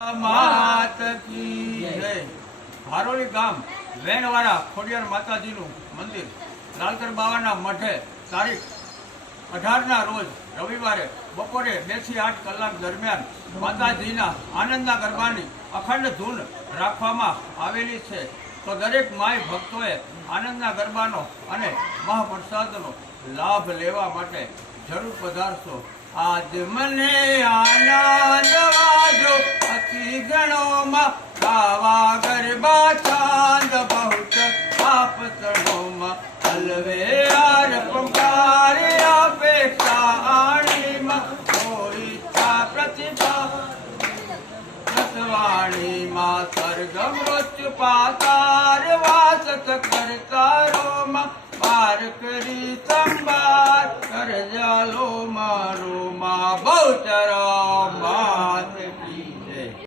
માત કી જય। હારોલી ગામ વેણવાળા ખોડિયાર માતાજીનું મંદિર લાલકર બાવાના મઠે તારીખ 18ના રોજ રવિવારે બપોરે 2 થી 8 કલાક દરમિયાન માતાજીના આનંદના ગરબાની અખંડ ધૂન રાખવામાં આવેલી છે। તો દરેક માય ભક્તોએ આનંદના ગરબાનો અને મહાપ્રસાદનો લાભ લેવા માટે જરૂર પધારશો। આજ મને આનંદ વાજો અતિ ગણોમાં ગાવા ગરબા ચાંદ બહુત આપતણોમાં હલવે આર પંકાર અપેક્ષા આણીમાં કોઈ ઈચ્છા પ્રતિભા રસવાણીમાં સરગમ રોચ પાતાર વાસત કરતારોમાં પાર કરી સંભાર કરજાલો મારો માં બહુચરો માત